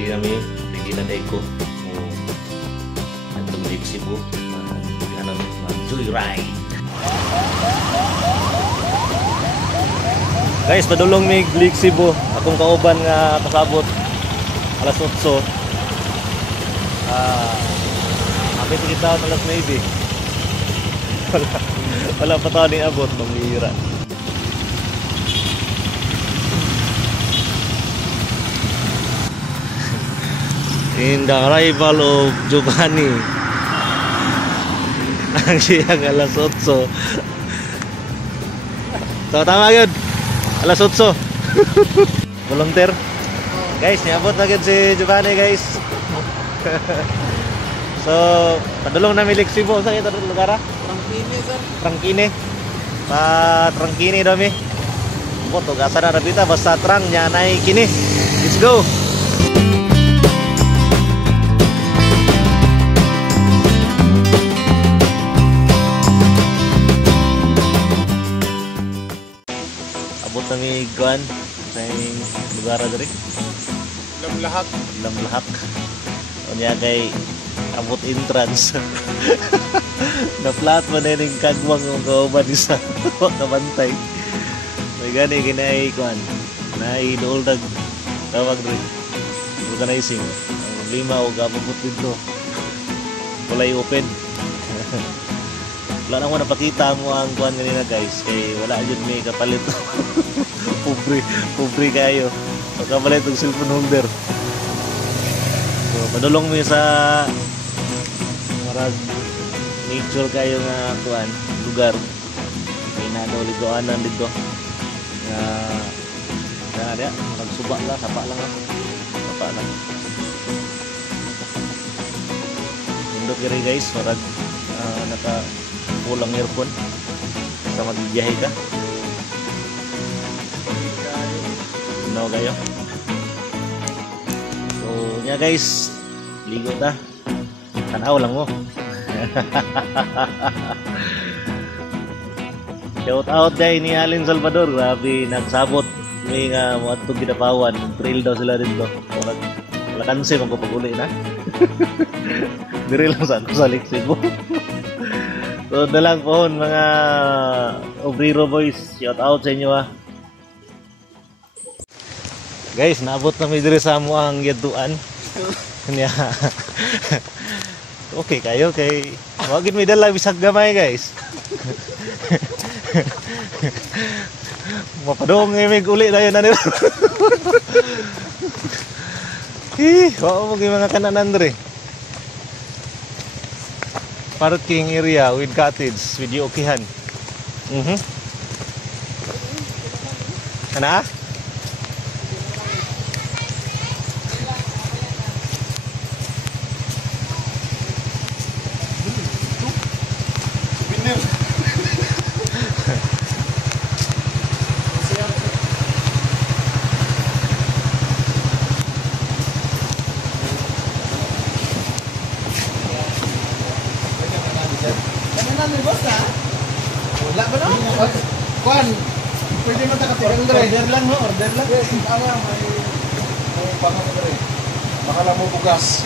Dili kami tigilan na ko. Antong Lake Cebu. Mag-joyride. Guys, padulong mi Lake Cebu. Akong kauban nga pasabot alas 8. Kapit kita alas 9. Wala pa tayo ni abot, pamira. In the arrival of Giovanni. Ang siyang alas 8. So, tama yun. Alas 8. Volunteer. Guys, niabot na yun si Giovanni, guys. So, padulong na Lake Cebu. Saan ito lugar? Trangkine, sir. Trangkine. Trangkine daw mi. Boto gasa na rapita basta trang nya nay kini. Let's go. Abot na mi guan sa lugar diri. Lamlahak. Unya kay abot entrance. Na flat man na yung kagwang ng kauban isa. Kabantay. May gani ginay kuan. Naidool nag tawag rin. Organizing. Ang problema o gababot dito. Walay open. Wala naman napakita mo ang kuan kanina guys. Kay wala dyan may kapalit. Pobre kayo. Kapalit ng cellphone holder. So, padulong mo sa marag nature kayo nga kuan lugar. May nadoligoanan dito. Kana dia magsuba lang, sapa lang. Indot kiri guys, marag naka pulang earphone sa magbiyahe ka. No kayo. So, nya guys, ligo ta. Tanaw lang mo. Shout out day ni Alin Salvador. Grabe, nagsabot. May nga mga itong ginapawan. Trail daw sila dito. Wala kansi magpapaguli na. Diri lang sa ako sa Lake Cebu. So, dalang pohon mga obrero boys. Shout out sa inyo Guys, naabot na may diri sa mo ang yaduan. Kanya. Okay kayo kay wagin may dala bisag gamay guys. Mapadong may uli dayon na nila. Wa mo mga kananan diri. Parking area with cottage with yokihan. Kana? Wala ba no? Kuan. Pwede mo takatigan dere. Order lang no, order lang. Yes, ana may pangat dere. Baka lang mo bugas.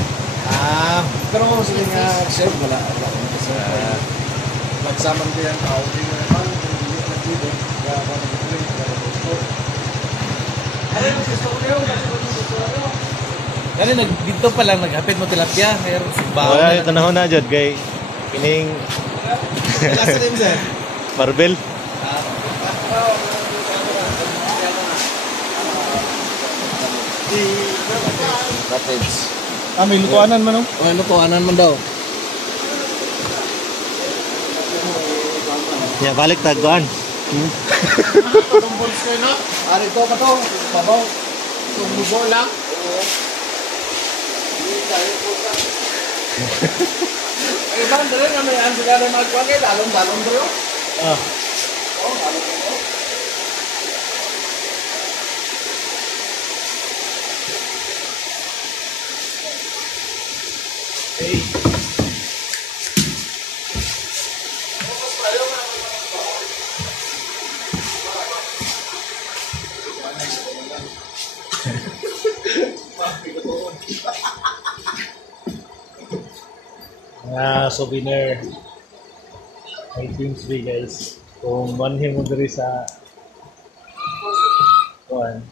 Pero sige nga chef wala. Magsaman ko yan tao din naman. Hindi na dito. Kaya ako nag-drink. Ano yung gusto ko Kani dito pa lang naghapit mo tilapia. Wala yung tanahon na dyan kay kining last time sir. Barbell. Cottage. May lutuanan man no? May lutuanan man daw. Ya balik taguan. Tumbol ko na. Ari to pa to. Babaw. Tumubo lang. Ay bang dere nga may ang sila na magkuha kay balong bro. Balong bro. Hey. na souvenir items be guys. Kung manhin mo diri sa kuan.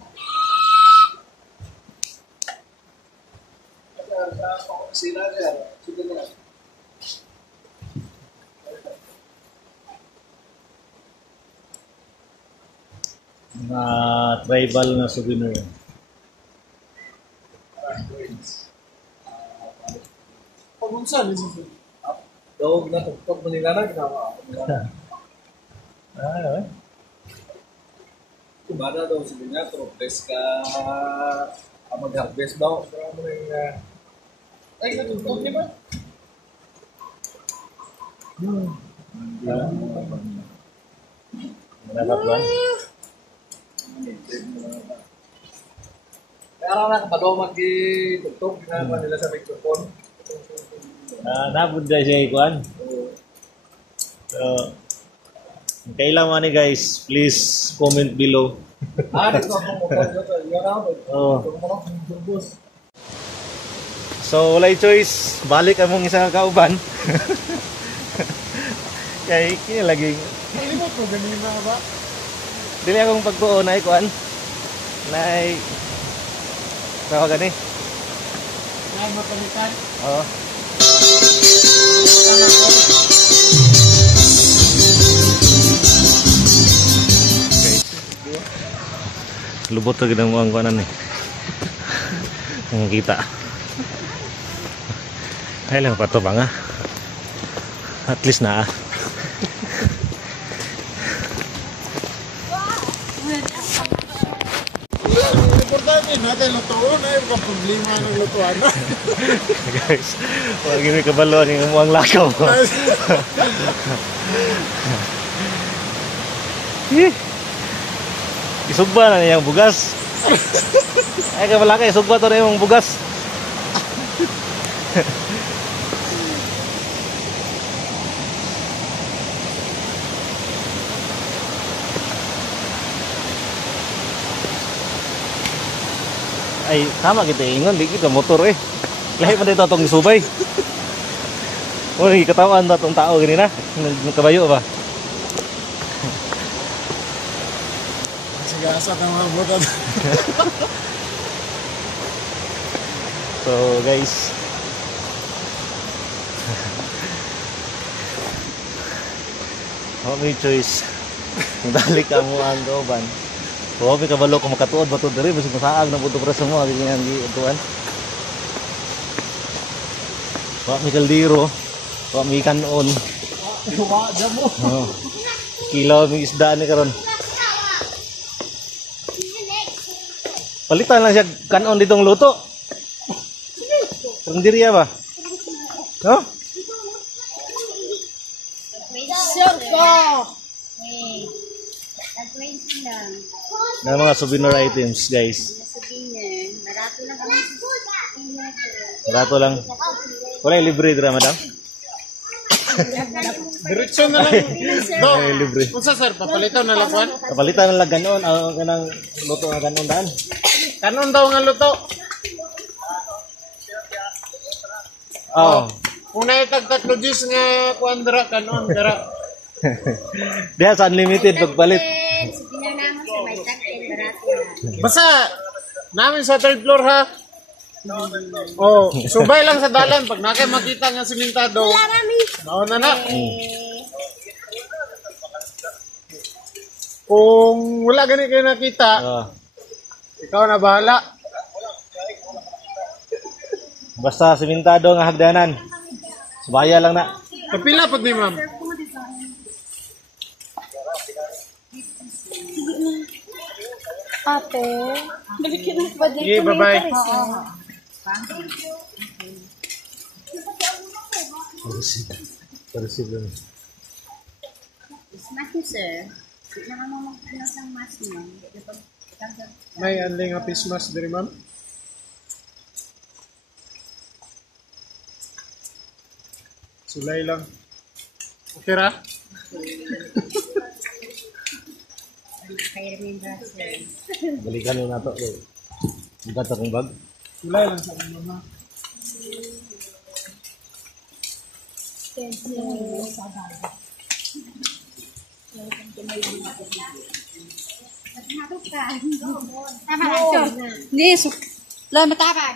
Mga tribal na souvenir. Pagunsan daw na tuktok mo nila na ginawa. Ah, Kumana daw sila niya, tropes ka mag-harvest daw. Ay, natutog niya ba? Nakakatuan. Kaya na kapalo mag-tugtog, ginagawa nila sa microphone. Nabud guys siya ikuan. So, kailangan ni guys, please comment below. Dito ako motor dito. Yun ako. Oh. Turbos. So, walay choice. Balik among isa ka kauban. Kaya kini lagi. Hindi mo ito, ganyan na ba? Dili akong pagtuon na ikuan. Nay. Sao gani? Nay, mapalitan. Oh. Lubot lagi ng mga kuanan eh. Ang kita. Ay lang pa to ba nga? At least na. Importante natin lutuon ay mga problema ng lutuan. Guys, wag gini kabalo ning umuang lakaw. Isugba na niyang bugas. Ay ka malaki, isugba to na yung bugas. Ay, tama kita ingon, di kita motor eh. Lahi pa dito itong subay. O, nagkikatawan ba itong tao ganina? Nagkabayo ba? Sigasat ng mga butot. So guys, may choice. Dali ka mo ang kauban. So may kabalo kung makatuod ba ito diri, basta masaag na buto para sa mga ganyan giutuan. May kaldero, may kanon. Iwaja mo. Oh. Kilaw may isda ni karon. Palitan lang siya kanon ditong luto. Sendiri ba? No? Soko. Na mga souvenir items, guys. Souvenir. Barato lang kami. Barato lang. Wala yung libre dira, madam? Diretso na lang. Wala yung libre. Kung sa sir, papalitan na lang kuwan. Kapalitan lang ganon, ang kanang luto nga ganon daan. Kanon daw nga luto. Oh. Kung naitag-tatlo Diyos nga kuwan dara, kanon dara. Diya sa unlimited pagpalit. Souvenir naman sa may takin. Barato lang. Basta, namin sa third floor ha. Oh, subay lang sa dalan. Pag nakay makita nga simentado, nauna na. Kung wala ganit kayo nakita, Oh. ikaw na bahala. Basta simentado nga hagdanan. Subaya lang na. Kapila pag ni ma'am. Ate, balikin mo pa dito. Okay, bye-bye. Parisip lang. Smash mo, sir. Hindi naman mo mag-ano sa mask mo. May anling nga face mask diri ma'am. Sulay lang. Okay ra? Kaya rin sir. Balikan mo na to. Bukat akong bag. Sulay lang sa mama. Ni lên mà ta vào.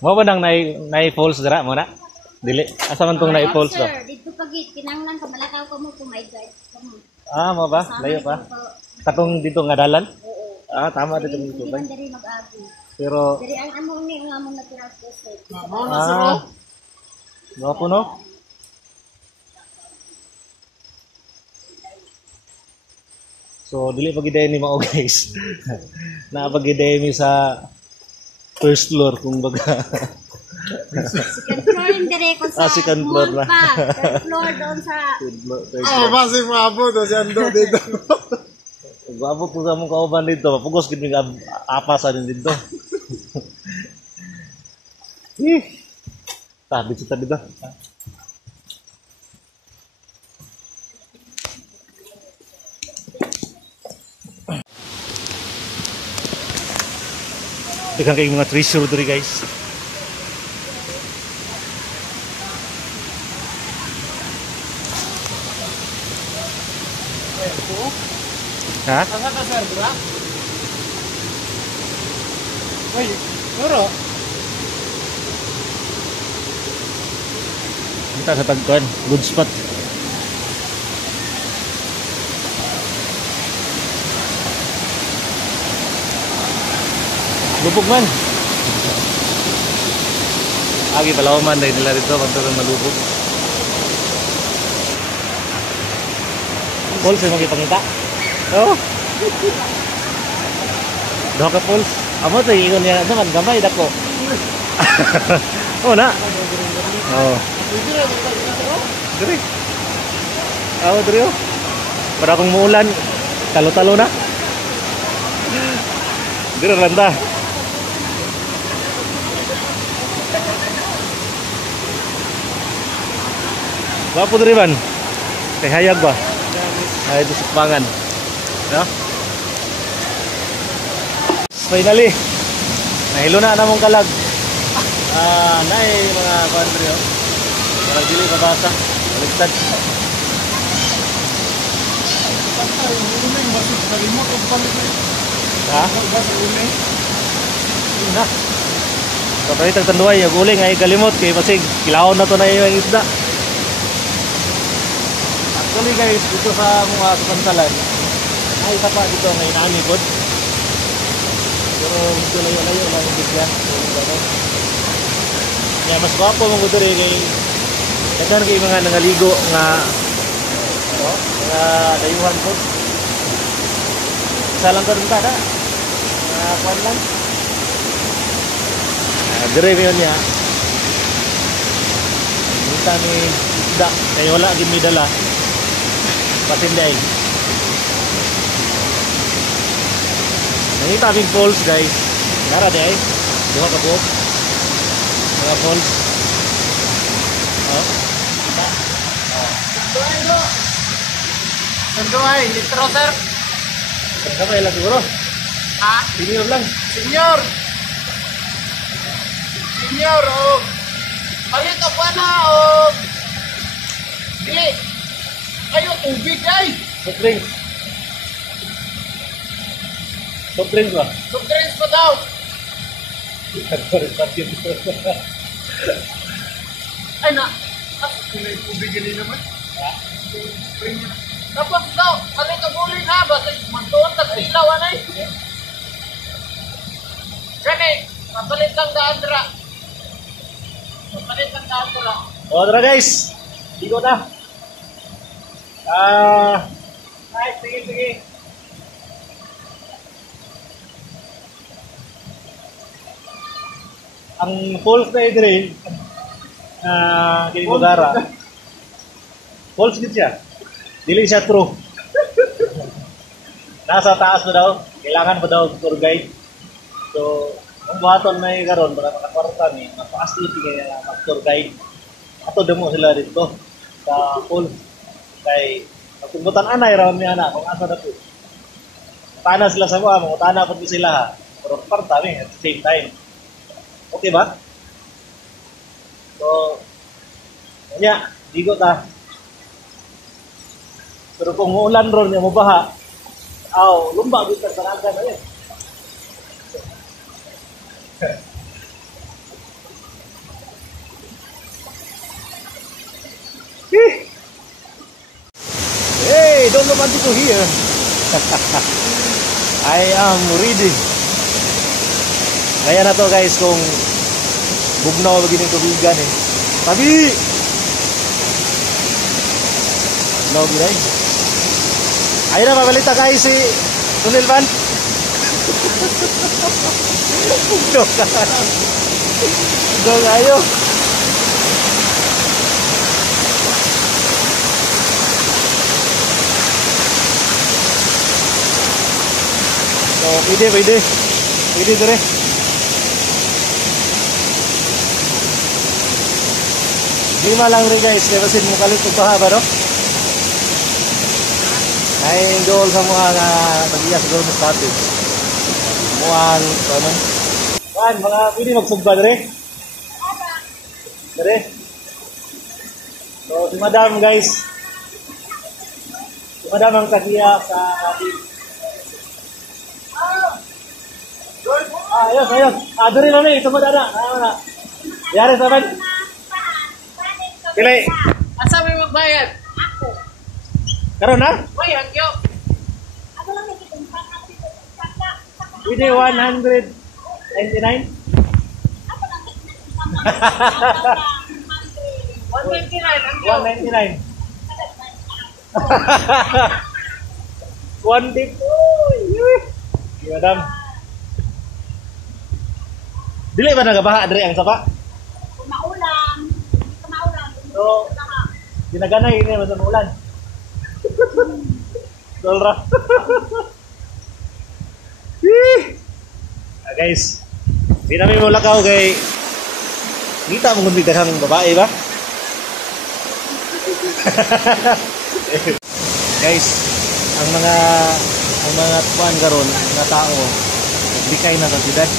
Mo ba nang nay falls dira mo na? Dili. Asa man tong nay falls ba? Dito pagit kinanglan ka malakaw ko mo kung may guide. Ah, mo ba? Layo pa. Katong dito nga dalan? Ah, tama dito mo tubay. Dari mag-agi. Pero Dari ang among ni ang among natural process. Gwapo no? So, dili pa giday ni mao guys. Napagiday mi sa first floor kung baga. Second floor yung dire ko sa second floor na. Third floor doon sa Masih maabot o siya ando dito. Gwapo po sa mong kauban dito. Mapugos gid mi apas din dito. Tabi sa tabi ba? Daghang kay mga treasure diri guys. Ha? Asa ka sir, bra? Uy, nuro. Kita sa tagkuan, good spot. Lupog man. Agi palawaman dahil nila dito pagturang malupog. Falls ay magipangita. Oh. Doha ka falls. Amo to ingon niya naman gamay dako. Oh na. Oh. Diri. Oh, diri. Para kung muulan, talo-talo na. Diri randa. Wapo diri man. Kay hayag ba? Ay di sukbangan. No? Finally. Nahilo na namong kalag. Nay mga country oh. Para dili babasa. Baliktad. Ha? Na. Kapag tagtanduay, yung uling ay kalimot kay pasig kilahon na to na yung isda. Actually guys, dito sa mga kapansalan ay isa pa dito may naamikod. Pero medyo layo-layo lang yung isda. Kaya mas gwapo mong guduri kay dagan kay mga nangaligo nga mga dayuhan po. Isa lang karon ta na. Kuan lang. Dire mi niya. Kita ni isda kay wala gid mi dala. Patinday. Nangita aming falls guys. Nara di ay. Duha ka po. Mga falls. Oh. Sanduay, litro sir. Kamay lang siguro. Ha? Senior lang. Senior. Senior, oh. Palit ako na, oh. Dili. Ayo, tubig ay. Soft drinks. Soft drinks ba? Soft drinks pa daw. Ay na. May tubig gani naman. Tapos daw, palit ako ulit ha. Basta magtuon, tag-ilaw anay. Gani, papalit lang daan dira. Papalit lang daan dira. O, tara guys. Ikot na. Ay, sige, sige. Ang falls na i-drain, kini Bogara. Falls gid siya. Dili siya true. Nasa taas na daw. Kailangan pa daw tour guide. So, kung buhaton na yung karon para makakwarta ni, mapakasiti kaya mag-tour guide. Ato demo sila dito sa falls. Kay pagpuntan anay raw ni ana kung asa na po. Tana sila sa mga tana po sila ha. Pero kwarta ni at the same time. Okay ba? So, kanya, digo ta. Pero kung ulan ron niya mo baha, lumba kita sa naga na yan. Hey, don't want to go here. I am ready. Kaya na to guys, kung bugnaw begini tubigan eh. Tabi! No, gilay. Ayun na, pabalita guys si Tunil Van. Bugnaw ka. Bugnaw kayo. So, pwede. Pwede dire. Lima lang rin guys, kaya basin mo kalit kung pahaba, no? Ay, doon sa mga nag-iya sa government status. Muang, ano? Kan, mga pwede magsugba dire. Dire. So, si Madam guys. Si Madam ang kagiya sa ating. Ayos. Dire mami, ito mo dada. Yari sa man. Pilay. Asa may magbayad? Ako. Karon na? Uy, hangyo. Ako lang nagkitumpak ako dito. Pwede 199? Ako lang nagkitumpak. 129, hangyo. 199. 1 tip. Uy, Madam. Dili ba nagabaha diri ang sapa? Maulan. So, ginaganay ini sa ulan. Dolra. Guys, di namin mo lakaw kay kita mo ngunit daghang babae ba? Guys, ang mga tuan karon, mga tao, nagbikay na sa siyudad.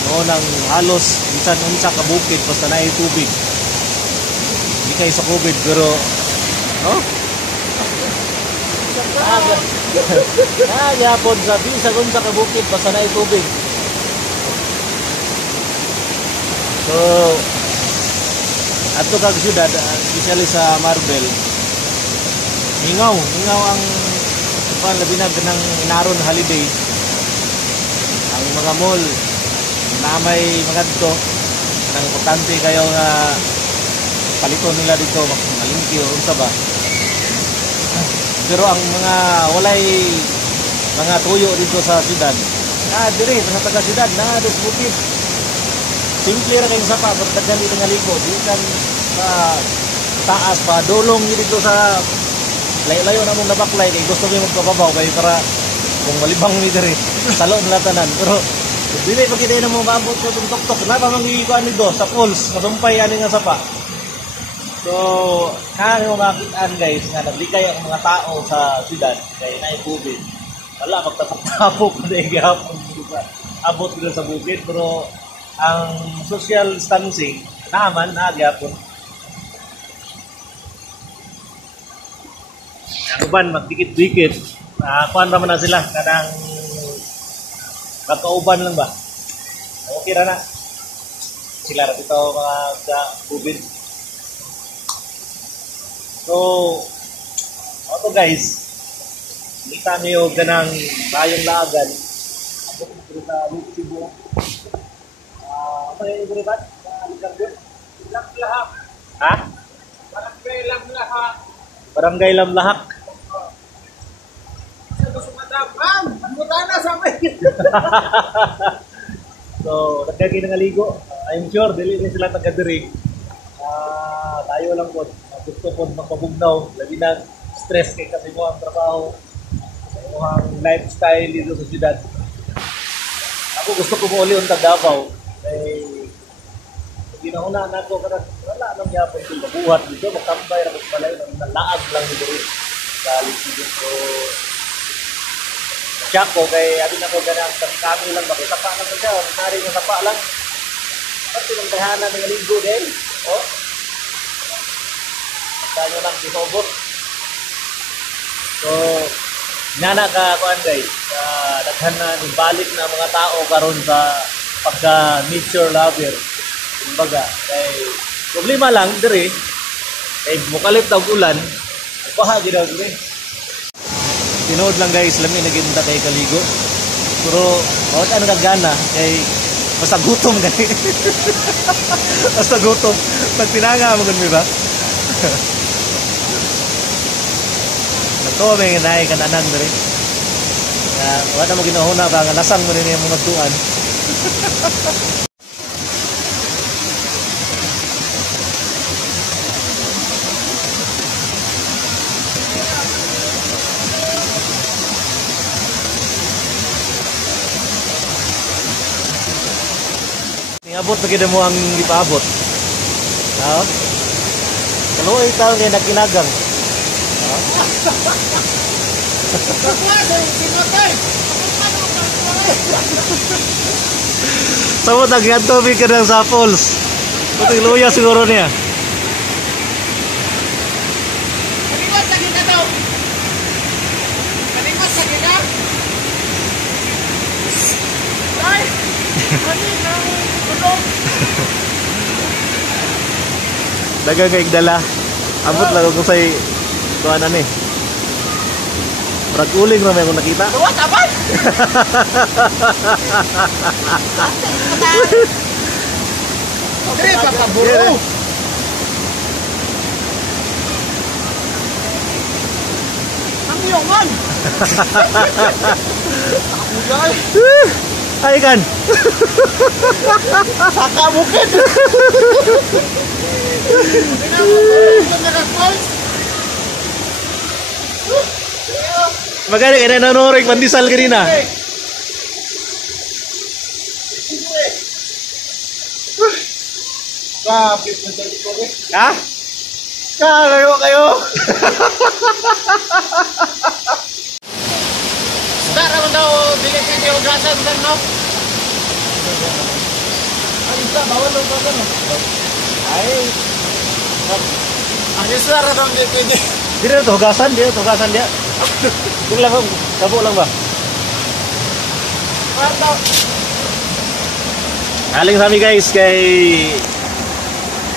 Noon ang halos bisan unsa ka bukid basta naay tubig. Bikay sa COVID pero no? Yapon sa bisan unsa ka bukid basta naay tubig. So ato kag siyudad, especially sa Marbel. Mingaw ang labi na ng inaron holiday. Ang mga mall na may magadto nang importante kayo nga palito nila dito malingki o unsa ba. Pero ang mga walay mga tuyo dito sa siyudad, dire sa taga siyudad na dos bukid. Simple ra kay sapa pero daghan dito nga ligo, di kan sa taas pa dolong dito sa layo na mong nabaklay kay gusto mo magpababaw kay para kung malibang ni dire salo na tanan. Pero dili pa kita na mo maabot sa tok-tok na pa mangikuan nito sa pulse masumpay ani nga sapa. So, kaya mo makitaan guys nga naglikay ang mga tao sa siyudad kay naay COVID. Wala magtatapok na igapon abot dito sa bukid pero ang social distancing naman na gyapon. Ang uban magdikit-dikit, kuan ra man na sila kanang magkauban lang ba? Okay ra na. Sila ra dito mga sa COVID. So, auto guys, kita niyo ganang bayong laagan. Ako dito sa Cebu. Apa yung iburibat? Laklahak. Ha? Barangay Laklahak. Barangay Lamlahak. Sa gusto madam. Mutana sa may. So, nagkagi na nga ligo. I'm sure, dili rin sila taga-diri. Tayo lang po. Gusto po magpabugnaw. Labi na stress kay kasi mo ang trabaho. Mo ang lifestyle dito sa siyudad. Ako gusto ko mo uli untag Davao. Ay, ginauna na ako kada wala nang yapon kung mabuhat dito. Magtambay na magbalay. Nalaag lang dito rin sa Lisido. So, siya ko kay abin ako ganang kami lang bakit sapa lang siya nari nga sapa lang Pati ng tahanan ng linggo din. Oh. Tayo lang gihobot. So, nana ka kuan guys. Daghan na balik na mga tao karon sa pagka nature lover. Kumbaga, kay problema lang diri kay mukalit daw ulan, bahagi daw diri. Tinood lang guys, lami naginta kay kaligo. Pero wala ano gana kay basta gutom gani. Basta gutom. Pagtinanga mo gani ba? Nato may nai kananan diri. Wala mo ginahuna ba nga lasang mo ni mga tuan. Abot na kita mo ang ipaabot. Ha? Kaluoy taon niya nagkinagang. Ha? Samot nagkantobig ka ng sa falls. Puting luya siguro niya. Kaliwas lagi ka daw. Kaliwas lagi ka. Ay! Ano yung tulog? Dagang kay dala. Abot lang ko say tuanan ni. Brag uling ra may akong nakita. What aban? Dire pa kaburo. Ang iyong man. Ugay. Ay kan. Saka bukid. Magani kay nanonorig pandisal kanina. Kapit na sa ko eh. Ha? Kalayo kayo. Dara man daw bilis niyo gasan dan no. Ay, isa, bawal lang ka no. Ay, Ang isara daw di pwede. dire to hugasan dia. Dili lang kabo lang ba? Parang Aling sami guys kay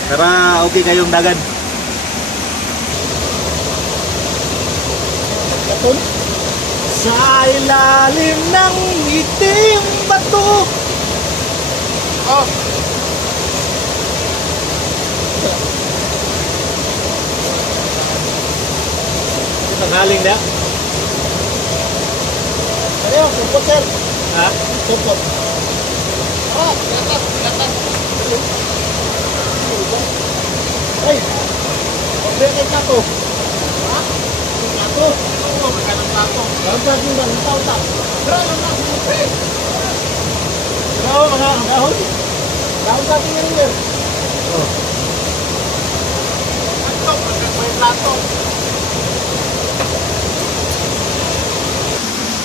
tara okay kayong dagan. Sa ilalim ng itim bato. oh, Ito ngaling niya. Ayaw, support sir. Ha? Support. oh, kelihatan. Ay, break na to. Ha? Plato. Oh, magandang plato. Ganda din ba? Utaw-utaw. Pero na sumupre. Pero mga dahon. Dahon sa ating yan. Plato, magandang plato.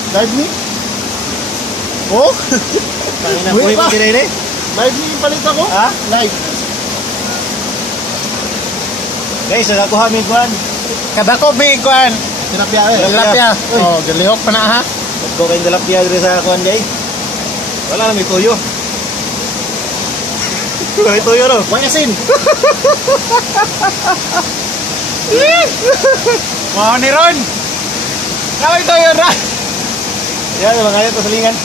Live me? Oh? Tangina Buhay buhay pa. mo dinay ni. Live me yung palit ako? Ha? Live. Guys, nakakuha mi kuan. Kadako biguan. Tilapia eh. Tilapia. Uy. Oh, galihok pa na ha. Ko kay tilapia dire sa kuan guys. Wala na may tuyo. May tuyo no. Wang asin. Mau ni Ron. Kaway to yun ra. Yan mga ayat pasalingan.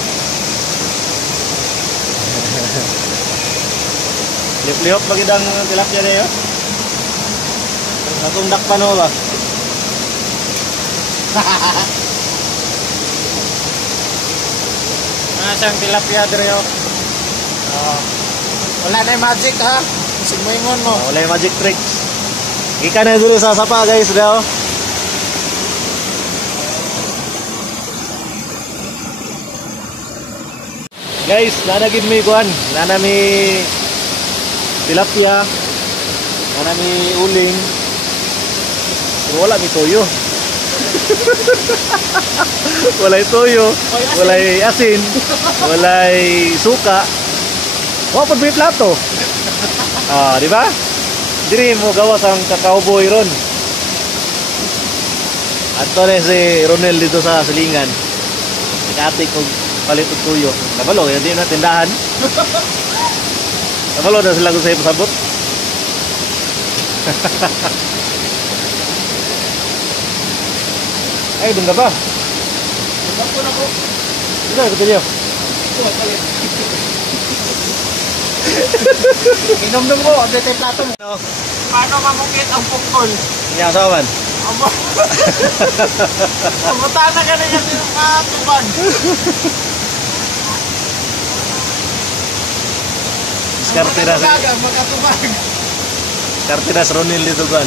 Lip-lihok magidang tilapia niyo. Atong dakpan mo ba? Nasang tilapia dire yo. Wala na yung magic ha. Sigmoingon mo. Wala yung magic tricks. Ika na dito sa sapa guys daw. Guys, nanagid mi kuan. Nana mi tilapia. Nana mi uling. Pero wala mi toyo. Walay toyo, walay asin, walay suka. Wa pud may plato. Ah, di ba? Diri mo gawas ang kakauboy ron. Ato na si Ronel dito sa Silingan. Nag-atik og palit og tuyo. Kabalo, hindi na tindahan. Kabalo na sila kung sa'yo pasabot. Ay, doon ka ba? Tapos ako. Ito, ito niyo. Inom-nom ko, ano tayo plato mo? Paano mamukit ang pukol? Niya asawan. Amo. Pagutana ka na yan yung tubag. Skartinas. Magkatubag. Skartinas Ronil dito kan.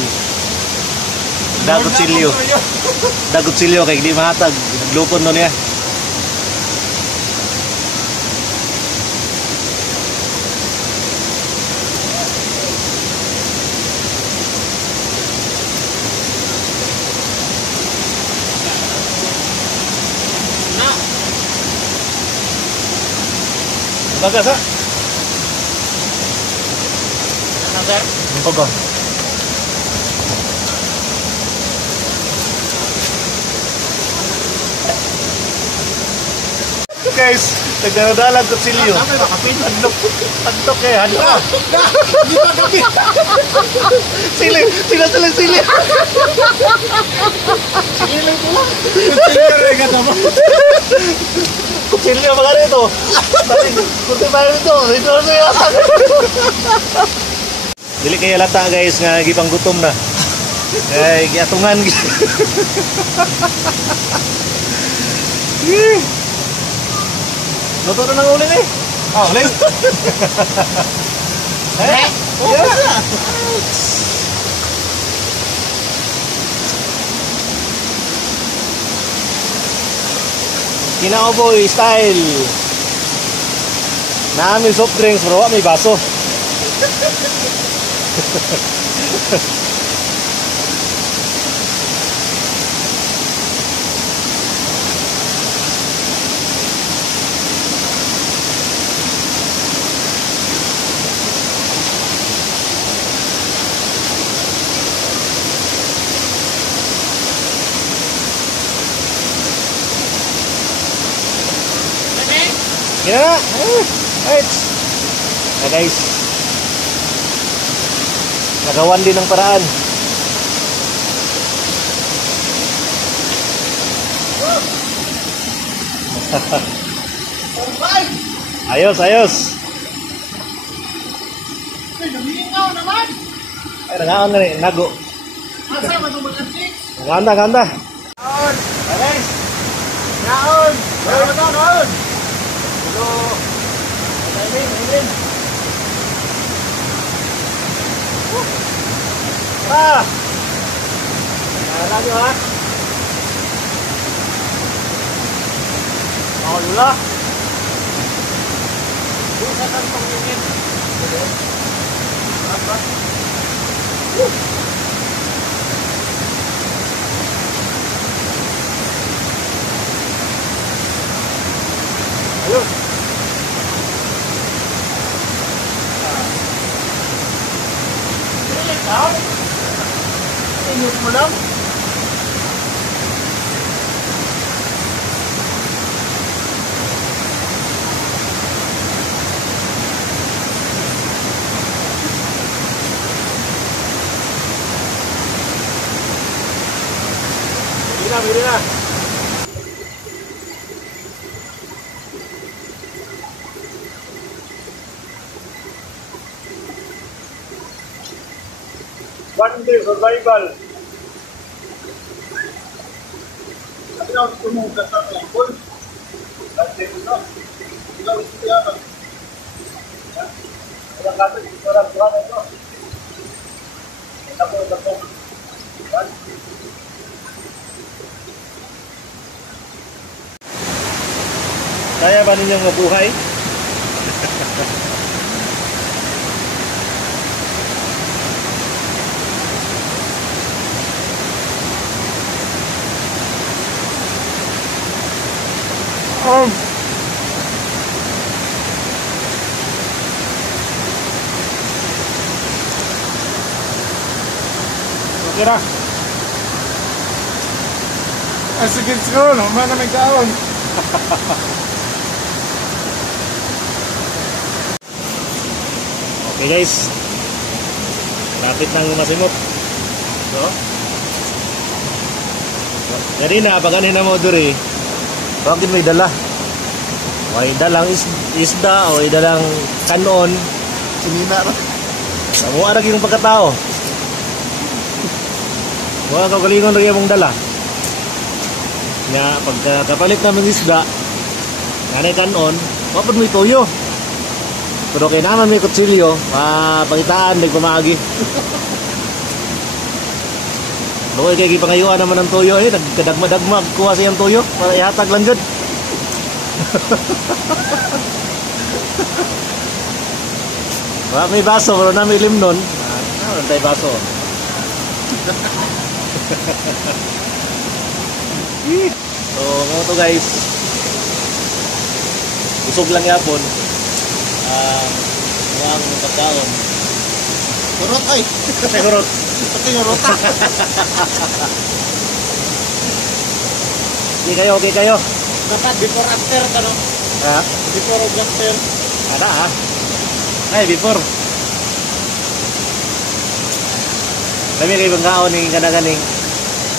Dagot silyo. Dagot silyo kay di mahatag. Naglupon no niya. Bagas ha? Ano sir? Opo. Guys, nagdadalag ko silyo. Sabi makapin. Antok eh, ano ka? Hindi pa kami. Sili, sila. Sige lang po. Sige lang ka tama. Kutsilyo mga rito. Kunti pa rito. Dito na siya. Dili kayo lata guys nga gipang gutom na. Ay, giatungan. Luto na ng uling eh. Oh, ulit. Eh? Oo na. Kinaoboy style. Naami soft drinks bro, may baso. Kaya na. Right. Na guys. Nagawan din ng paraan. Ayos. Ay, lumingaw naman. Ay, nangaon na rin. Nago. Asa ba itong mag-antik? Ganda. Naon. Guys. Naon. Naon. Hello. Amen. Ah! Lagi ha? Ako lula. Buka ka ng pangingin. Apa? Ayun. Ikaw? Ingat mo lang. Bili na. One day survival. Ano ang tumugat ng langkol? Kasi ito, ilaw siya. Wala kasi ito lang buwan ito. Ito. Kaya ba ninyong mabuhay? Kira. Sige, siguro, no? Mana may kaon. Okay guys, lapit nang masimot. So, jadi na, pag ano na mo duri, bakit may dala? May dalang isda o may dalang kanon. Sinina na. Samo ara yung pagkatao. Wala ka kalingon lagi mong dala. Nya pagkapalit namin isda, nanay kanon, wapod may toyo. Pero kay naman may kutsilyo, pagitaan, nagpamagi. Loy kay gipangayuan naman ng toyo eh, nagkadagma-dagma kuha siyang toyo para ihatag lang jud. May baso, pero namin limnon. Ano tayo baso? So, mga to guys. Busog lang yapon. Ang pagkaon. Kurot ay. Kurot. Pati kurot. Okay kayo. Dapat before after ka no? Ha? Before or after. Ada ah. Ay, before. Lami kayo bang kaon ng kanaganing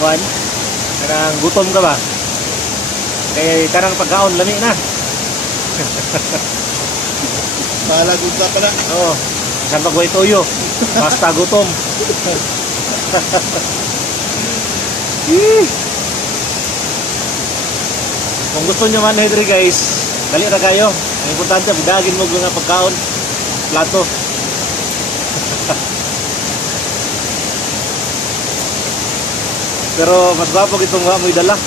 kuan? Kanang gutom ka ba? Kaya karang pagkaon lami na. Bahala gugta pala. Oo. Isang pagway toyo. Basta gutom. Kung gusto nyo man hydri guys, dali na kayo. Ang importante, bidagin mo mga pagkaon. Plato. Pero mas gwapo itong mga mo'y dala.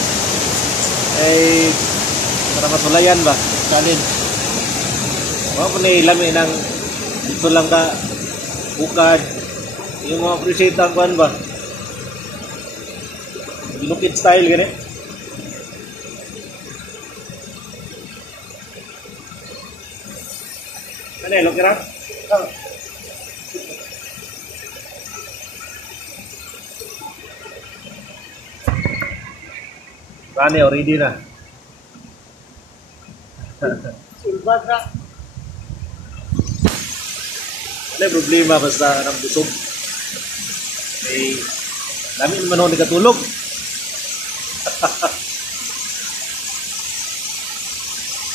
Eh, para masulayan ba? Kanin. Mga po na ilami ng dito lang ka bukad. Yung mga appreciate ang kuhan ba? Binukid style gani. Ano eh, lokira? Kani, already na. Sulbada. Wala problema basta nang busog. Eh, dami naman ako nagkatulog.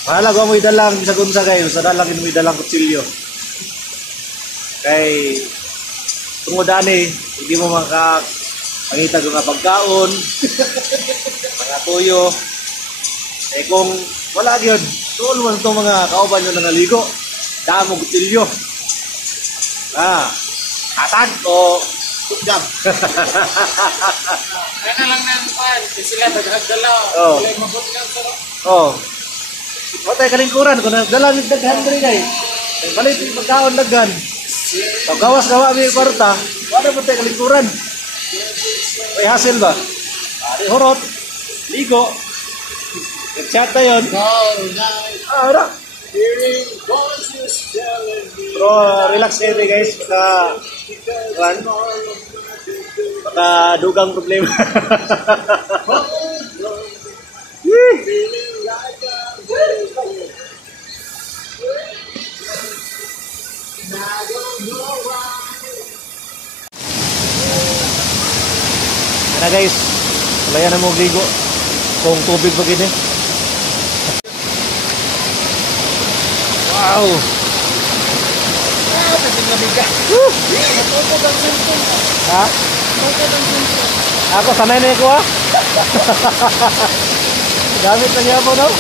Mahala ko amoy dalang sa gunsa kayo, sa dalangin mo dalang kutsilyo. Kay tungod ani, hindi mo makakita ko nga pagkaon, mga tuyo. Eh kung wala gyud, tuol man itong mga kauban nyo na naligo, damo kutsilyo. Hatag o Tugam. Kaya lang nang pan, sila daghagdala. Oh. Wala mabot nga sa oh. O tayo kalingkuran, kung nagdalamig daghan rin kayo. Balit yung pagkaon daghan. So gawas-gawa may kwarta, wala mo tayo kalingkuran. May hassle ba? Ari horot, ligo. Nag-chat na yun. Ara. Pero relax kayo guys, baka dugang problema. Ano guys, wala na mo ligo kung tubig pa gini. Wow! Ha? Ako sanay na ko ha? Gamit na niya po daw?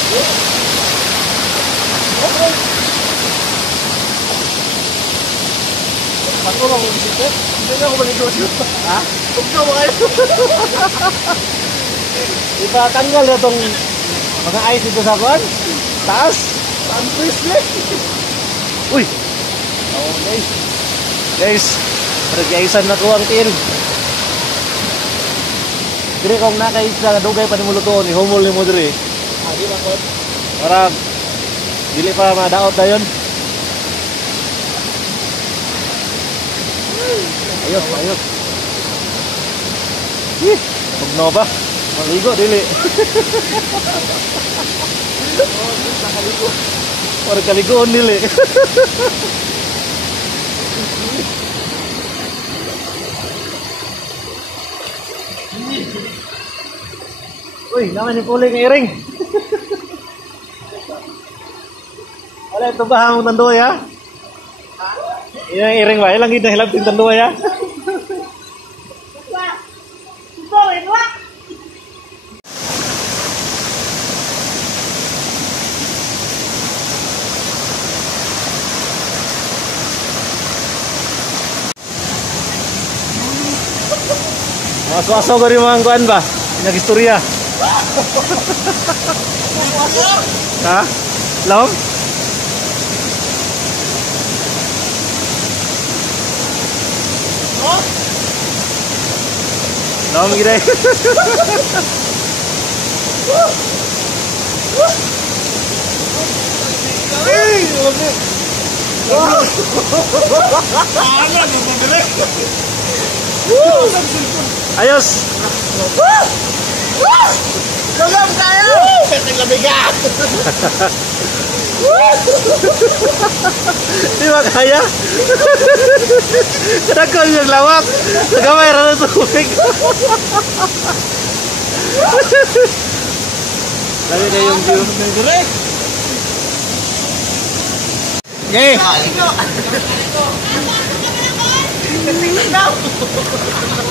Ako lang kung isipin? Hindi na ako maligo siya. Ha? Huwag ka mga ito. Ipatanggal na itong mga ice dito sa kuwan. Taas. Sunfish eh. Uy. Oh guys. Guys. Paragaysan na ko ang til. Diri kung nakaisa dugay pa ni muluton. Ihumol ni mo diri. Di ba ko? Para dili pa madaot dayon. Ayos, ayos. Pugno ba? Maligo dili. Or kaligoon dili. Uy, naman yung puli ng iring. Wala, ito ba ang tanduay ha? Yung iring ba? Ilang gina hilap yung tanduay ha? Masuk-masuk ko rin mga kuan ba? Nag-istorya. Ha? Long? Long gini. Ayos. Lugam tayo! Peteng labigat! Di ba kaya? Kadagol yung lawak. Nagamay rin ang tubig. Lagi na yung view. Okay.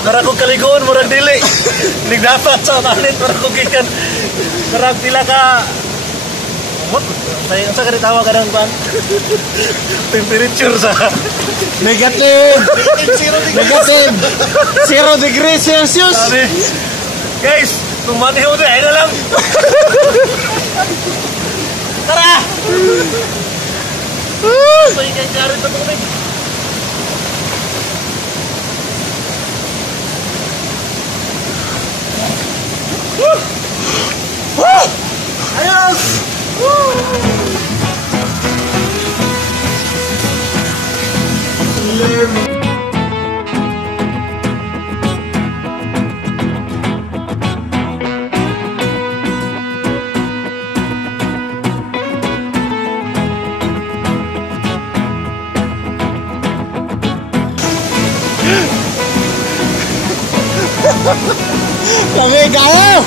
Marag kong kaligoon, murag dili. Hindi dapat sa malit, marag kong gikan. Marag pila ka... What? Sa ka tawag ka ng bang? Temperature sa... Negative! Negative! 0 degrees Celsius! Sabi, guys, kung matihaw na, ayun na lang. Tara! May kaya sa tubig. Ayos! Kami kaya!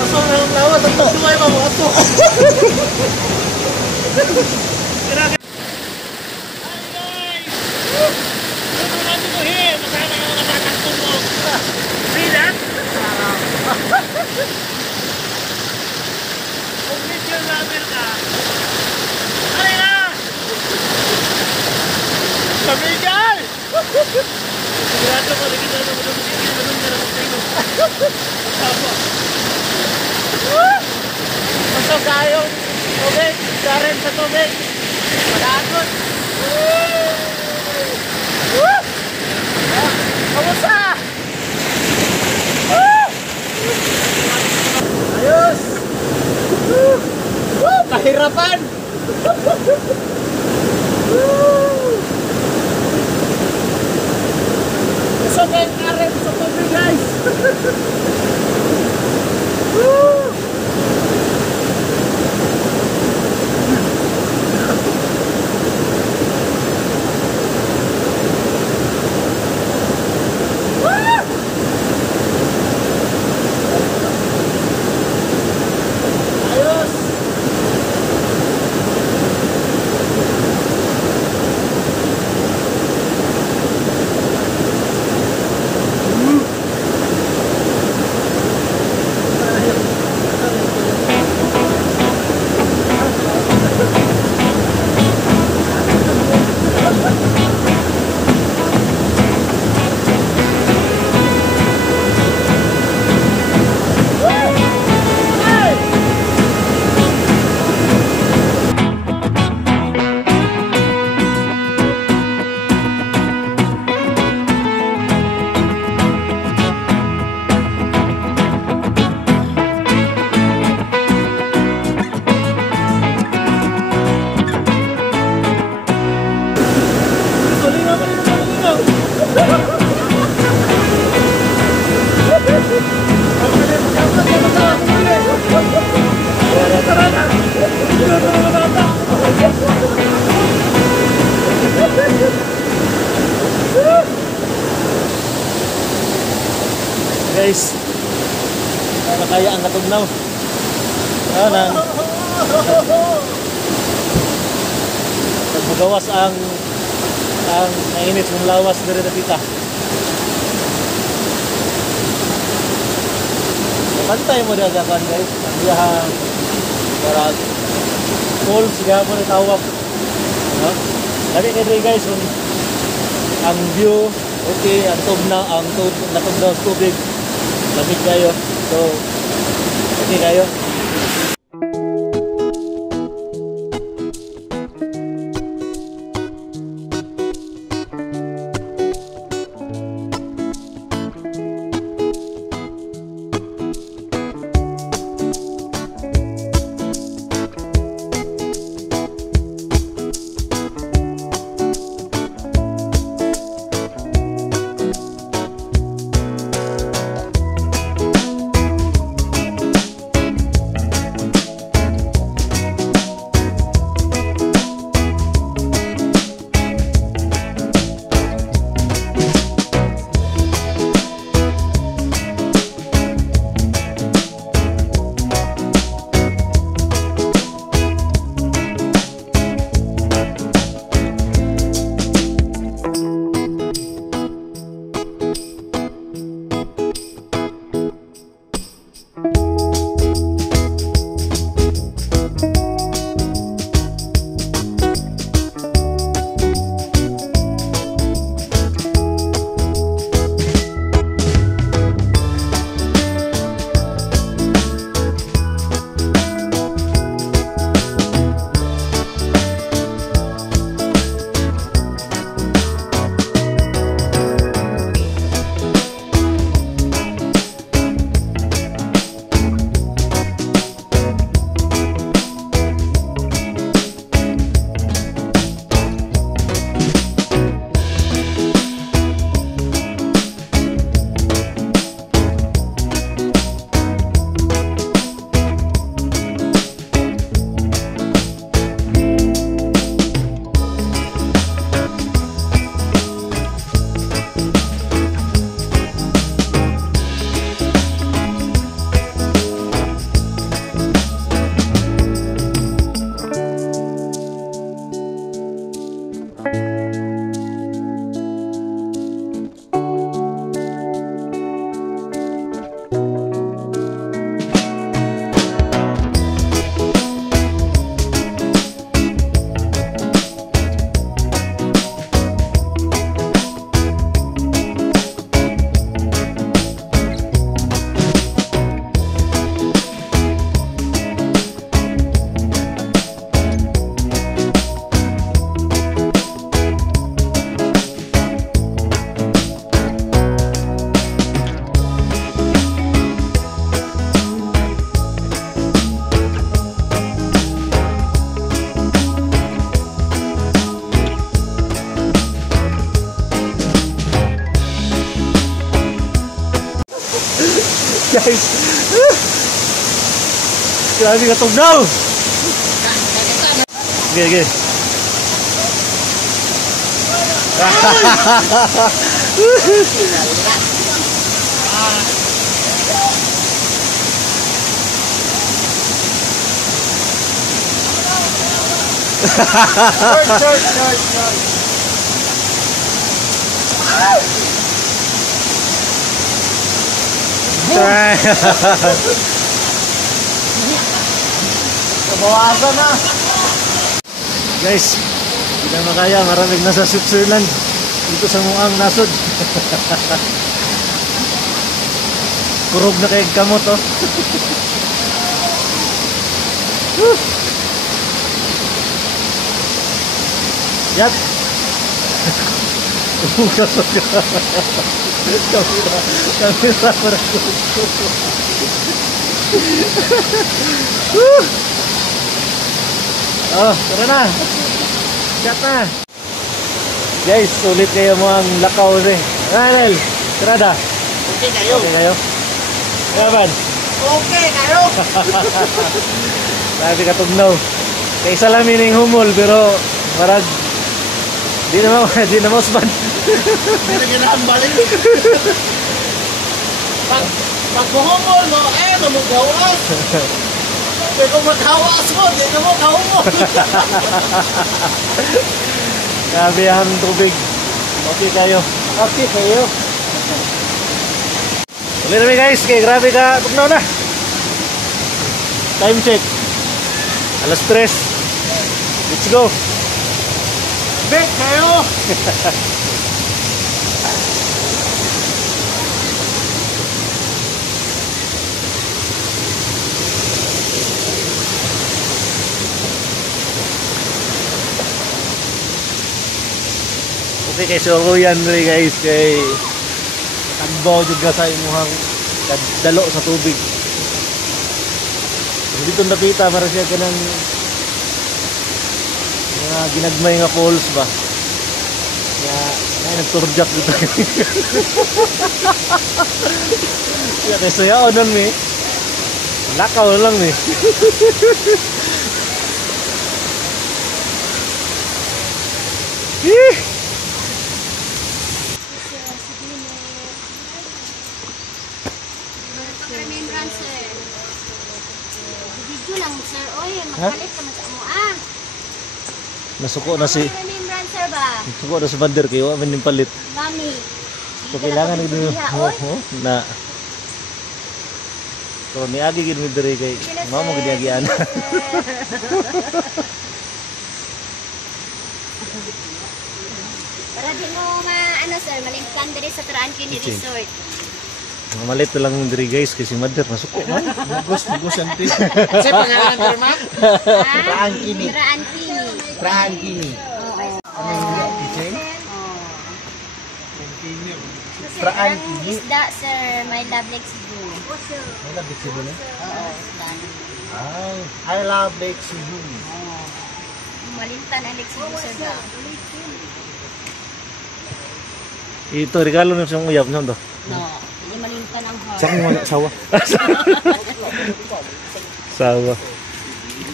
Masok na yung lawas, ang pagsuway pa mo ato. Kamigay! Sigurado ko, lagi na ito, madung na lang tayo. Masok tayo. Tubig, karen sa tubig. Malakot. Kamusta? Ayos! Kahirapan! Masok ang karen sa tubig, guys. Guys, makaya ang katugnaw. Nang magawas ang nainit ng lawas dari dapita. Pantay mo dyan kan guys. Ang biyahang para full siya mo na tawag. No? Lagi kayo guys ang view okay, ang natugnaw sa tubig. Lamig kayo. So, okay kayo. Guys. Grabe ka tugnaw. Okay, okay. Bawasan na. Guys, hindi na makaya, maraming nasa Switzerland dito sa muang nasod. Kurog na kayong kamot, oh. Yap. Kamera para oh, tara na. Cut na. Guys, sulit kayo mo ang lakaw eh. Ranel, tara da. Okay kayo. Okay kayo? Kaban? Okay kayo. Sabi ka tugnaw. Kay isa lang mining humol pero marag di na mausban. Hindi na ginahan balik. Pag buhumol mo, namagawas. Pero kung maghawas mo, di na mo kahumol. Grabe ang tubig. Okay kayo. Okay kayo. Uli na guys, kay grabe ka. Tugnaw na. Time check. 3:00. Let's go. Bet kayo. Okay, kay Soroyan rin guys, kay tagbaw juga sa imuhang dalo sa tubig. Dito napita para siya kanang mga ginagmay nga falls ba. Kaya nagturjak dito. Kaya kay sayaw nun mi. Lakaw lang mi. Video lang, sir. Oy, magpalit ka man sa amo, Nasuko na si remembrancer ba? Nasuko na si Vander kayo, amin yung palit. Mami. So kailangan nito na so niagi gid mi diri kay mao mo gid agian. Para di mo ano sir, malingkan diri sa Traan Kini Resort. Malit lang diri guys kasi Vander nasuko man. Bugos anti. Sa pangalan ni Ma? Traan Kini. Traan Kini. Traan Kini. Traan Kini. Isda sir, my love Lake Cebu. May love Lake Cebu na? Oo, isda. I love Lake Cebu. Malintan ang Lake Cebu sir ba? Ito regalo na siyang uyab no. No, hindi malintan ang heart. Saan mo sawa? Sawa.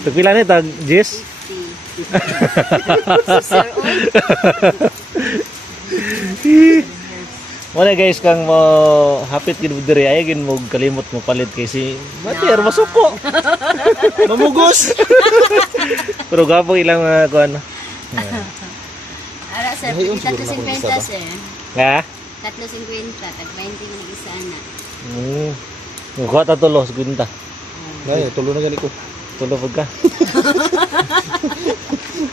Pagpila ni tag Jess? Sir, oy. Wala guys kang mo hapit gid diri ay gid mo kalimot mo palit kay si Vander masuko. Mamugos. Pero gapo ilang kuan. Ara sir, 350 sir. Ha? 350, tag 20 ng isa na. Kuha ta tulo sa kwinta. Ay, tulo na gali ko. Tulo pag ka.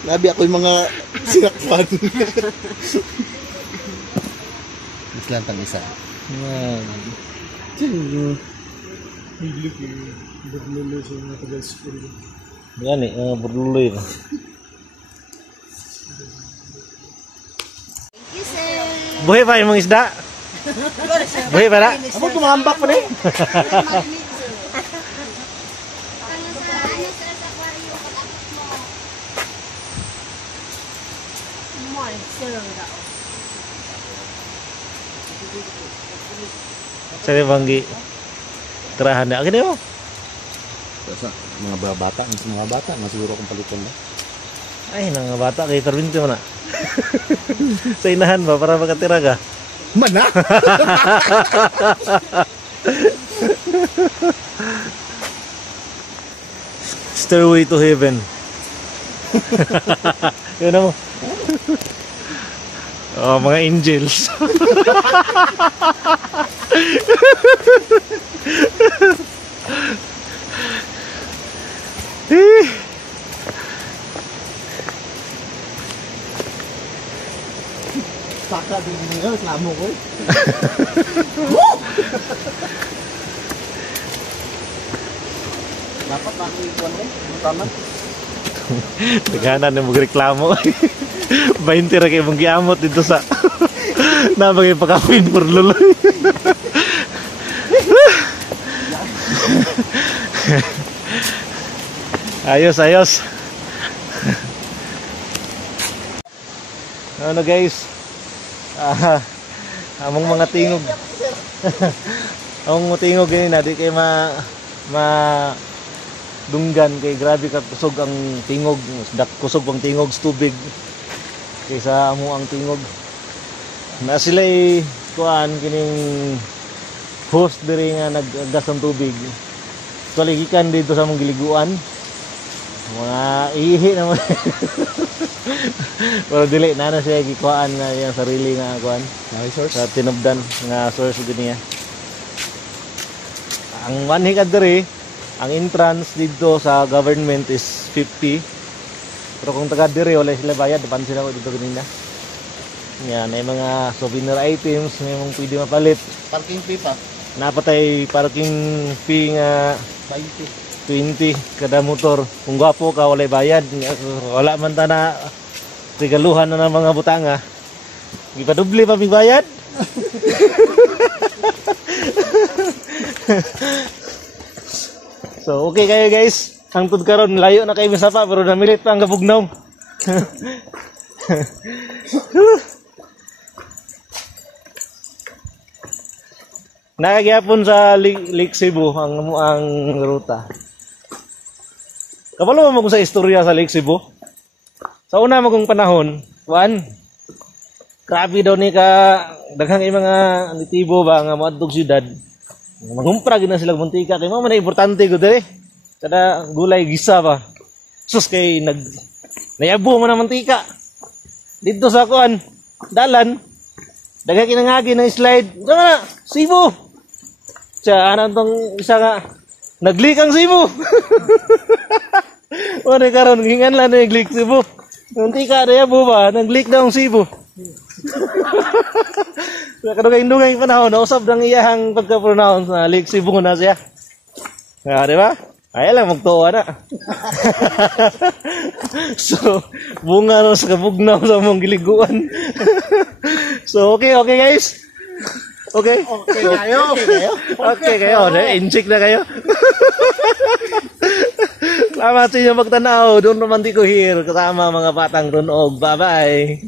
Nabi ako yung mga sinakpan. Islan tang isa. Yan eh, berluloy. Thank you sir. Buhay pa yung mga isda? Buhay pa na? Amo tumambak pa rin. Ano sir sa aquarium pag-abot mo? Mall sir daw. Sabi banggi. Terahan na. Akin mo. Sa mga bata, siguro kung palitan na. Ay, mga bata kay Perbinti mo na. Sa inahan ba para makatira ka? Mana? Stairway to Heaven. Yun na mo. Oh, mga angels. Saka din niyo, reklamo ko. Dapat ako ikuan eh, taman. Naghanan na magreklamo. 20 ra kayo mong giamot dito sa nabagay pagkawin for luloy. Ayos, ayos. Ano guys? Among mga tingog. Among mga tingog ngayon, di kayo dunggan kay grabe ka kusog ang tingog, kusog pang tingog sa tubig kaysa amo ang tingog. Na sila kuan kining host diri nga nagagas ng tubig. Actually gikan dito sa mong giliguan. Mga ihi naman. Pero dili na siya gikuan nga yung sarili nga kuan. Source? Sa tinubdan nga source ganiya. Ang manhikad diri, ang entrance dito sa government is 50. Pero kung taga diri wala sila bayad, dapan sila dito kanina. Yan, may mga souvenir items, may mga pwede mapalit. Parking fee pa? Napatay parking fee nga 20. 20 kada motor. Kung gwapo ka walay bayad, wala man ta na regaluhan na ng mga butanga. Gipadubli pa bayad. So okay kayo guys. Hangtod karon layo na kayo misapa pero namilit pa ang kabugnaw. Nakagyapon sa Lake Cebu ang ruta. Kapalo mo sa istorya sa Lake Cebu. Sa una magong panahon, grabe daw ni ka daghang mga nitibo ba nga moadtog syudad. Mangumpra gid na sila muntika kay mo man importante gud diri. Kada gulay gisa ba. Sus kay nayabo man ang mantika. Dito sa kuan, dalan daghang kinangagi ng slide. Ano na? Cebu. Siya anang tong isa nga naglik ang Cebu. Wala karon gingan lang naglik Cebu. Mantika nayabo ba naglik daw ang Cebu. Kadugay-dugay panahon, nausap ng iyahang pagka-pronounce na Lake Cebu na siya. Di ba? Ay lang, magtuwa na. So, bunga na sa kabugnaw sa mong giliguan. So, okay guys? Okay? Okay kayo? Okay kayo. Incheck na kayo. Salamat sa inyo magtanaw. Doon naman di ko here. Kasama mga batang tunog. Bye-bye.